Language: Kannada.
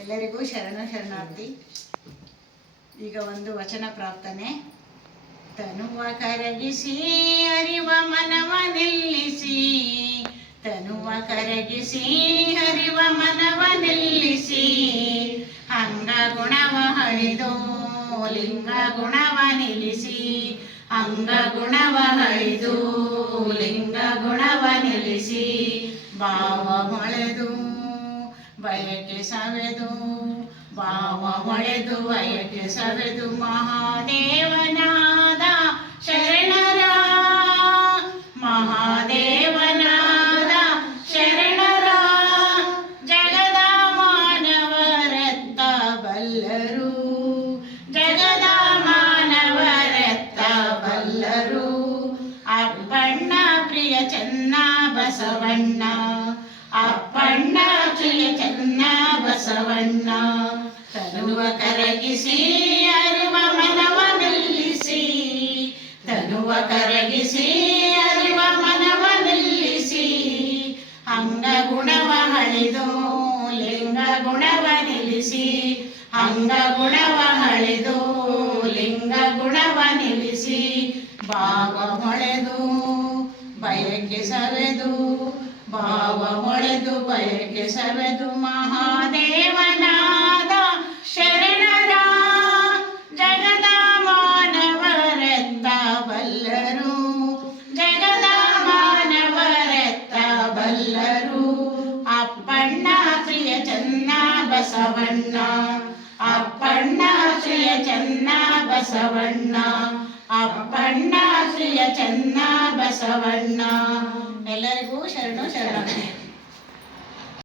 ಎಲ್ಲರಿಗೂ ಶರಣಾರ್ಥಿ. ಈಗ ಒಂದು ವಚನ ಪ್ರಾರ್ಥನೆ. ತನುವ ಕರಗಿಸಿ ಅರಿವ ಮನವ ನಿಲ್ಲಿಸಿ, ತನುವ ಕರಗಿಸಿ ಅರಿವ ಮನವ ನಿಲ್ಲಿಸಿ, ಅಂಗ ಗುಣವ ಹಳಿದು ಲಿಂಗ ಗುಣವ ನಿಲ್ಲಿಸಿ, ಅಂಗ ಗುಣವ ಹಳಿದು ಲಿಂಗ ಗುಣವ ನಿಲ್ಲಿಸಿ, ಭಾವ ಮೊಳೆದು ಬಯಕೆ ಸವೆದು, ಭಾವ ಮೊಳೆದು ಬಯಕೆ ಸವೆದು, ಮಹಾದೇವನಾದ ಶರಣರ, ಮಹಾದೇವನಾದ ಶರಣರ, ಜಗದ ಮಾನವರೆತ್ತ ಬಲ್ಲರು, ಜಗದ ಮಾನವರೆತ್ತ ಬಲ್ಲರು, ಅಪ್ಪಣ್ಣ ಪ್ರಿಯ ಚೆನ್ನ ಬಸವಣ್ಣ, ಅಪ್ಪಣ್ಣ ಪ್ರಿಯ ಚೆನ್ನ ಬಸವಣ್ಣ. ತನುವ ಕರಗಿಸಿ ಅರಿವ ಮನವ ನಿಲ್ಲಿಸಿ, ತನುವ ಕರಗಿಸಿ ಅರಿವ ಮನವ ನಿಲ್ಲಿಸಿ, ಅಂಗ ಗುಣವ ಹಳಿದು ಲಿಂಗ ಗುಣವ ನಿಲ್ಲಿಸಿ, ಅಂಗ ಗುಣವ ಹಳಿದು ಲಿಂಗ ಗುಣವ ನಿಲ್ಲಿಸಿ, ಭಾವ ಮೊಳೆದು ಬಯಕೆ ಸವೆದು, ಭಾವ ಮೊಳೆದು ಬಯಕೆ ಸವೆದು, ಮಹಾದೇವನಾದ ಶರಣರ, ಜಗದ ಮಾನವರೆತ್ತ ಬಲ್ಲರು, ಜಗದ ಮಾನವರೆತ್ತ ಬಲ್ಲರು, ಅಪ್ಪಣ್ಣ ಪ್ರಿಯ ಚೆನ್ನ ಬಸವಣ್ಣ, ಅಪ್ಪಣ್ಣ ಪ್ರಿಯ ಚೆನ್ನ ಬಸವಣ್ಣ, ಅಪ್ಪಣ್ಣ ಪ್ರಿಯ ಚೆನ್ನ ಬಸವಣ್ಣ. ಎಲ್ಲರಿಗೂ ಶರಣು ಶರಣು.